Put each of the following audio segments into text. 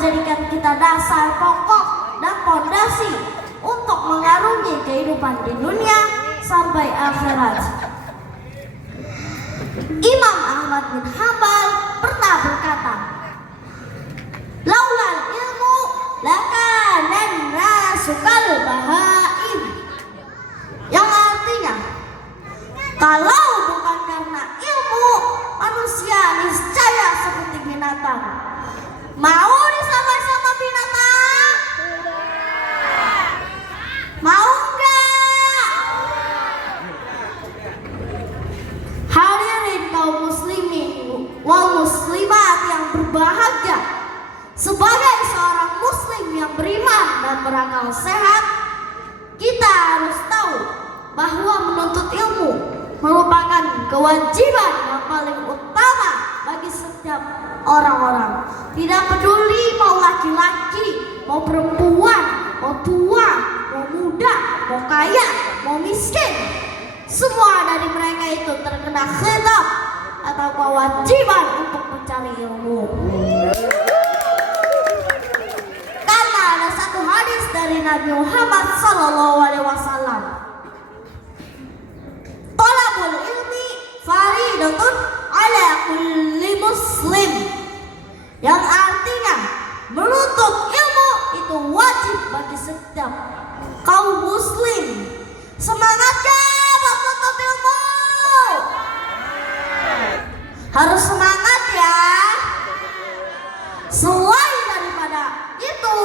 menjadikan kita dasar pokok dan fondasi untuk mengarungi kehidupan di dunia sampai akhirat. Imam Ahmad bin Hambal pernah berkata, "Laulal ilmu lakanan nasu kal bahaim." Yang artinya, kalau bukan karena ilmu, manusia niscaya seperti binatang. Mau disamai sama binatang? Mau enggak? Hadirin kaum muslimin wal muslimat yang berbahagia, sebagai seorang muslim yang beriman dan berakal sehat, kita harus tahu bahwa menuntut ilmu merupakan kewajiban yang paling utama bagi setiap orang-orang. Tidak peduli mau laki-laki, mau perempuan, mau tua, mau muda, mau kaya, mau miskin, semua dari mereka itu terkena khitab atau kewajiban untuk mencari ilmu. Karena ada satu hadis dari Nabi Muhammad SAW, "Talabul ilmi faridatun ala kulli muslim." Yang artinya, menuntut ilmu itu wajib bagi setiap kaum muslim. Semangat ya buat menuntut ilmu. Harus semangat ya. Selain daripada itu,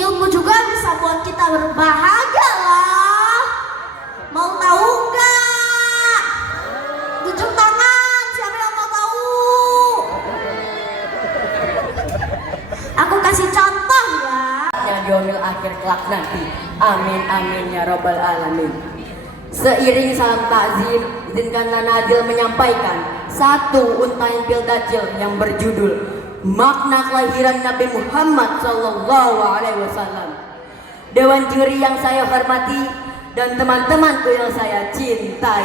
ilmu juga bisa buat kita berbahagia lah. Mau tahu enggak? Tunjuk tangan siapa yang mau tahu. Aku kasih contoh ya. Yang di yaumil akhir kelak nanti. Amin amin ya rabbal alamin. Seiring salam takzim, izinkanlah Nadil menyampaikan satu untayan pil dajjal yang berjudul Makna Kelahiran Nabi Muhammad Sallallahu Alaihi Wasallam. Dewan juri yang saya hormati dan teman-temanku yang saya cintai,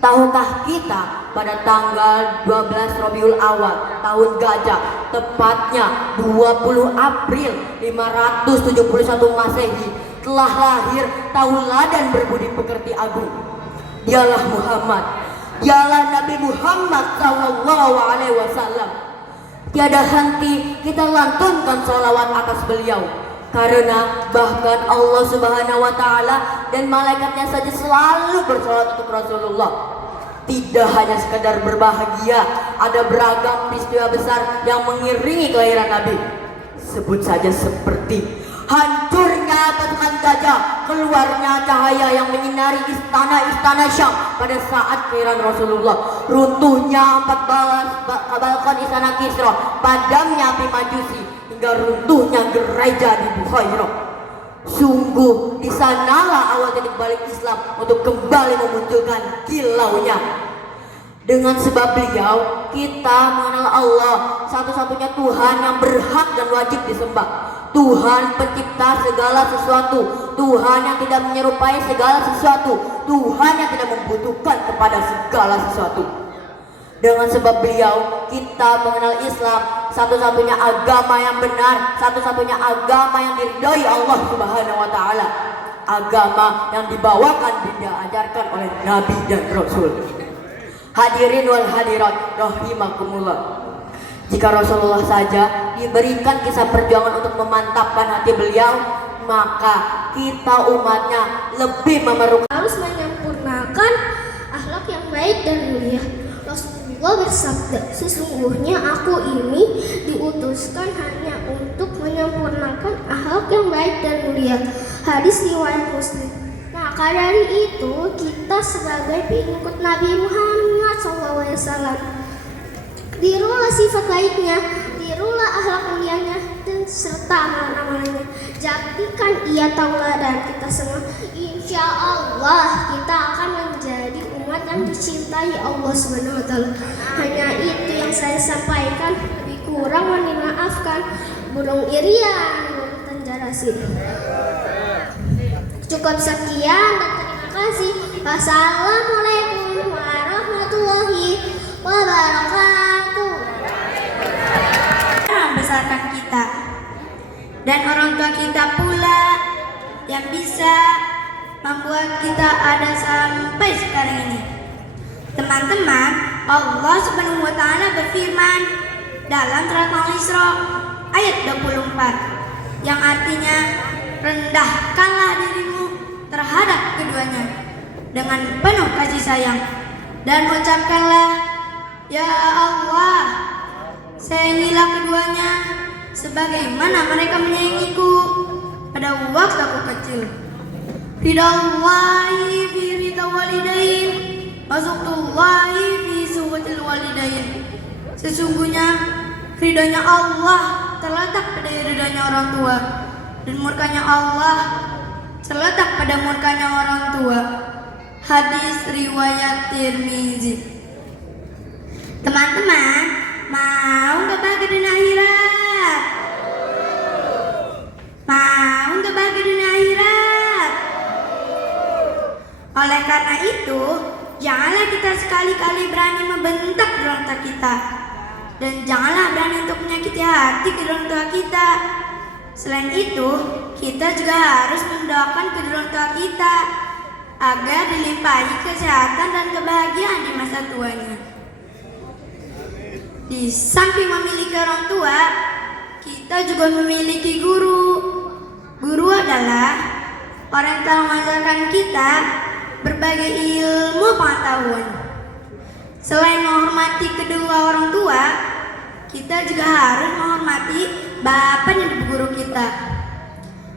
tahukah kita pada tanggal 12 Rabiul Awal tahun Gajah, tepatnya 20 April 571 Masehi, telah lahir tauladan berbudi pekerti agung. Dialah Muhammad, dialah Nabi Muhammad Sallallahu Alaihi Wasallam. Tiada henti kita lantunkan sholawat atas beliau, karena bahkan Allah Subhanahu wa Ta'ala dan malaikatnya saja selalu bersolawat untuk Rasulullah. Tidak hanya sekadar berbahagia, ada beragam peristiwa besar yang mengiringi kelahiran Nabi. Sebut saja seperti hancurnya pasukan Gajah, keluarnya cahaya yang menyinari istana-istana Syam pada saat kelahiran Rasulullah, runtuhnya 4 balkon istana Kisra, padamnya api Majusi, hingga runtuhnya gereja di Bukhairah. Sungguh di sanalah awal titik balik Islam untuk kembali memunculkan kilaunya. Dengan sebab beliau, kita mengenal Allah, satu-satunya Tuhan yang berhak dan wajib disembah. Tuhan pencipta segala sesuatu, Tuhan yang tidak menyerupai segala sesuatu, Tuhan yang tidak membutuhkan kepada segala sesuatu. Dengan sebab beliau, kita mengenal Islam, satu-satunya agama yang benar, satu-satunya agama yang diridhoi Allah Subhanahu wa Ta'ala, agama yang dibawakan dan diajarkan oleh Nabi dan Rasul. Hadirin wal hadirat rahimakumullah. Jika Rasulullah saja diberikan kisah perjuangan untuk memantapkan hati beliau, maka kita umatnya lebih memerlukan, harus menyempurnakan akhlak yang baik dan mulia. Rasulullah bersabda, "Sesungguhnya aku ini diutuskan hanya untuk menyempurnakan akhlak yang baik dan mulia." Hadis riwayat Muslim. Maka dari itu, kita sebagai pengikut Nabi Muhammad SAW, tirulah sifat baiknya, tirulah akhlak mulianya, dan serta amalan-amalannya. Jadikan ia tauladan kita semua. Insya Allah kita akan menjadi umat yang dicintai Allah Subhanahu wa Ta'ala. Hanya itu yang saya sampaikan, lebih kurang mohon dimaafkan. Burung Irian, burung Tanjarasi. Cukup sekian dan terima kasih. Wassalamualaikum warahmatullahi wabarakatuh. Membesarkan kita dan orang tua kita pula yang bisa membuat kita ada sampai sekarang ini. Teman-teman, Allah Subhanahu wa taala berfirman dalam surat Al-Isra ayat 24 yang artinya, rendahkanlah dirimu terhadap keduanya dengan penuh kasih sayang dan ucapkanlah, ya Allah, sayangilah keduanya sebagaimana mereka menyayangiku pada waktu aku kecil. Ridallahi fi ridha walidain, masuqtullahi fi suwatil walidain. Sesungguhnya ridhonya Allah terletak pada ridhonya orang tua, dan murkanya Allah terletak pada murkanya orang tua. Hadis riwayat Tirmizi. Teman-teman, mau nggak bahagia dunia akhirat? Mau nggak bahagia dunia akhirat? Oleh karena itu, janganlah kita sekali-kali berani membentak orang tua kita, dan janganlah berani untuk menyakiti hati kedua orang tua kita. Selain itu, kita juga harus mendoakan kedua orang tua kita agar dilimpahi kesehatan dan kebahagiaan di masa tuanya. Di samping memiliki orang tua, kita juga memiliki guru. Guru adalah orang yang telah mengajarkan kita berbagai ilmu pengetahuan. Selain menghormati kedua orang tua, kita juga harus menghormati bapak dan ibu guru kita,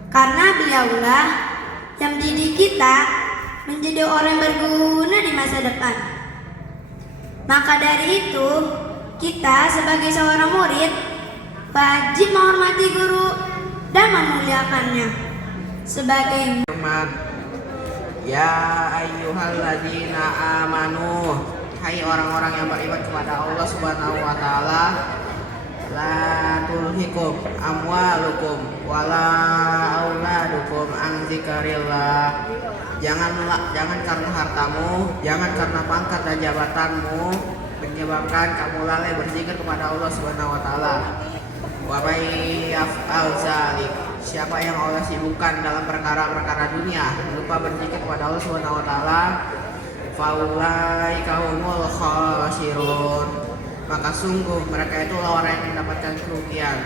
karena beliaulah yang mendidik kita menjadi orang yang berguna di masa depan. Maka dari itu, kita sebagai seorang murid wajib menghormati guru dan memuliakannya sebagai Ya ayyuhalladzina amanu, hai orang-orang yang beriman kepada Allah Subhanahu wa taala, la tulhikum amwalukum wala auladukum an dzikrillah. Jangan karena hartamu, jangan karena pangkat dan jabatanmu menyebabkan kamu lalai berzikir kepada Allah Subhanahu wa taala. Wa may yaf'al dzalik, siapa yang Allah sibukkan dalam perkara-perkara dunia, lupa berzikir kepada Allah Subhanahu wa taala, faulaika humul khasirun, maka sungguh mereka itu orang yang mendapatkan kerugian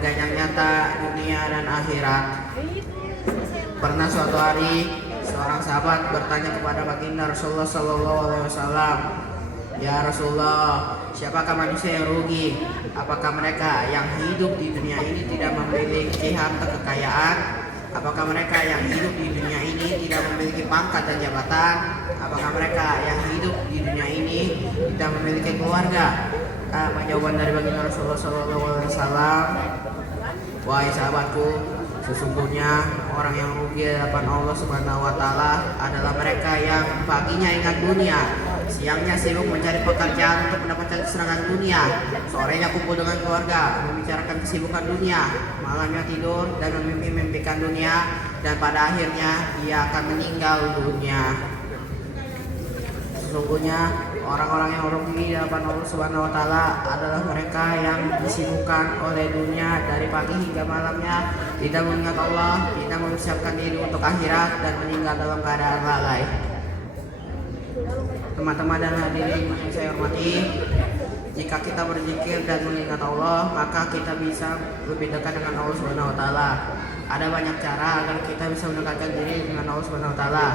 yang nyata dunia dan akhirat. Pernah suatu hari seorang sahabat bertanya kepada baginda Rasulullah sallallahu alaihi wasallam, "Ya Rasulullah, siapakah manusia yang rugi? Apakah mereka yang hidup di dunia ini tidak memiliki harta kekayaan? Apakah mereka yang hidup di dunia ini tidak memiliki pangkat dan jabatan? Apakah mereka yang hidup di dunia ini tidak memiliki keluarga?" Jawaban dari baginda Rasulullah SAW, "Wahai sahabatku, sesungguhnya orang yang rugi di hadapan Allah Subhanahu wa taala adalah mereka yang paginya ingat dunia, siangnya sibuk mencari pekerjaan untuk mendapatkan kesenangan dunia, sorenya kumpul dengan keluarga membicarakan kesibukan dunia, malamnya tidur dan memimpi-mimpikan dunia, dan pada akhirnya dia akan meninggal dunia." Sesungguhnya orang-orang yang rugi di hadapan Allah Subhanahu wa taala adalah mereka yang disibukkan oleh dunia dari pagi hingga malamnya, tidak mengingat Allah, tidak mempersiapkan diri untuk akhirat, dan meninggal dalam keadaan lalai. Teman-teman dan hadirin yang saya hormati, jika kita berzikir dan mengingat Allah, maka kita bisa lebih dekat dengan Allah Subhanahu wa taala. Ada banyak cara agar kita bisa mendekatkan diri dengan Allah Subhanahu wa taala.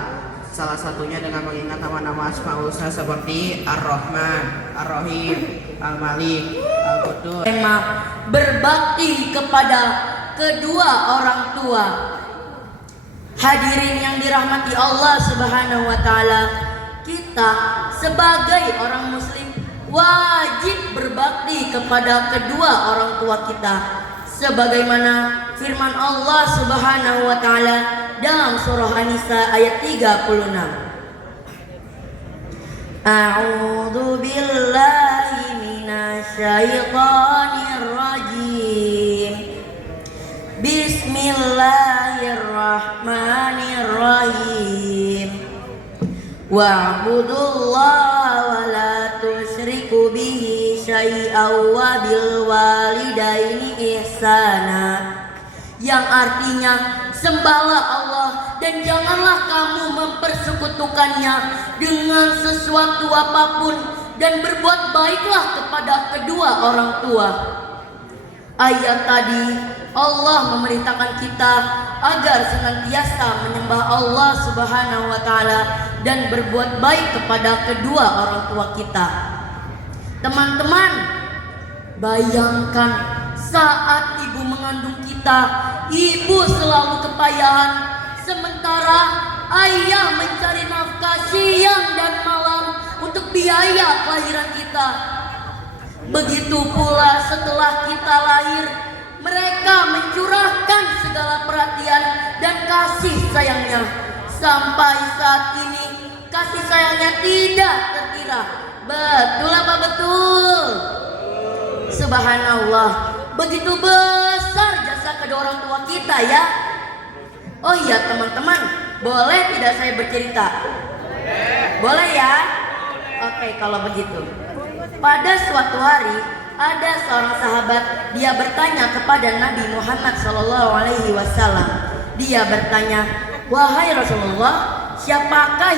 Salah satunya dengan mengingat nama-nama Asmaul Husna seperti Ar-Rahman, Ar-Rahim, Al-Malik, Al-Quddus. Tema berbakti kepada kedua orang tua. Hadirin yang dirahmati Allah Subhanahu wa taala, kita sebagai orang muslim wajib berbakti kepada kedua orang tua kita, sebagaimana firman Allah Subhanahu wa taala dalam surah An-Nisa ayat 36. A'udzu billahi minasyaitonir rajim. Bismillahirrahmanirrahim. Wa'budullaha wa la tusyriku bihi syai'an wa bil walidaini ihsana. yang artinya sembahlah Allah dan janganlah kamu mempersekutukannya dengan sesuatu apapun, dan berbuat baiklah kepada kedua orang tua. Ayat tadi Allah memerintahkan kita agar senantiasa menyembah Allah Subhanahu wa taala dan berbuat baik kepada kedua orang tua kita. Teman-teman, bayangkan saat ibu mengandung kita, ibu selalu kepayahan, sementara ayah mencari nafkah siang dan malam untuk biaya kelahiran kita. Begitu pula setelah kita lahir, mereka mencurahkan segala perhatian dan kasih sayangnya. Sampai saat ini kasih sayangnya tidak terkira. Betul apa betul? Subhanallah, begitu besar jasa kedua orang tua kita ya. Oh iya teman-teman, boleh tidak saya bercerita? Boleh ya? Oke, kalau begitu. Pada suatu hari ada seorang sahabat, dia bertanya kepada Nabi Muhammad SAW. Dia bertanya, wahai Rasulullah, siapakah